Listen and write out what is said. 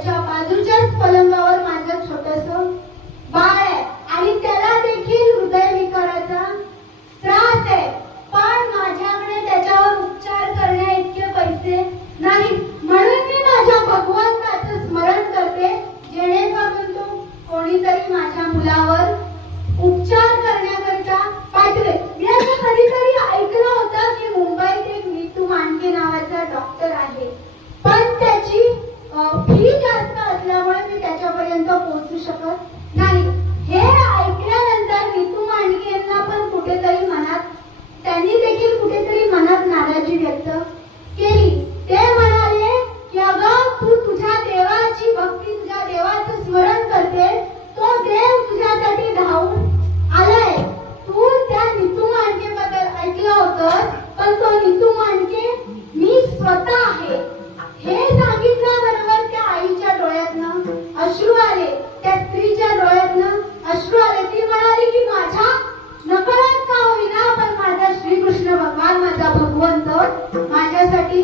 त्याच्या बाजूच्याच पलंगावर माझं छोटस बाळ आहे आणि त्याला देखील हृदयविकाराचा त्रास आहे, पण माझ्याकडे त्याच्यावर उपचार करण्या इतके पैसे नाही, म्हणून मी माझ्या भगवंताचं स्मरण करते, जेणेकरून तो कोणीतरी माझ्या मुलावर उपचार करण्याकरता पाठवे. मी असं कधीतरी ऐकलं होतं की मुंबईत एक नीतू मांडके नावाचा डॉक्टर आहे, पण त्याची फी जास्त असल्यामुळे मी त्याच्यापर्यंत पोहोचू शकत नाही. हे ऐकल्यानंतर नीतू मांडके यांना पण कुठेतरी मनात, त्यांनी देखील कुठेतरी मनात नाराजी व्यक्त केली. ते म्हणाले की अगं तू तुझ्या देवाची भक्ती, तुझ्या देवाचं स्मरण करते, तो देव तुझ्यासाठी धावून आलाय. तू त्या नीतू मांडके बद्दल ऐकलं होतं, पण तो नीतू मांडके मी स्वतः आहे. हे सांगितल्याबरोबर त्या आईच्या डोळ्यातनं अश्रू आले, त्या स्त्रीच्या डोळ्यातनं अश्रू आले. ती म्हणाली की माझ्या नकळत का होईना, पण माझा श्रीकृष्ण भगवान, माझा भगवंत माझ्यासाठी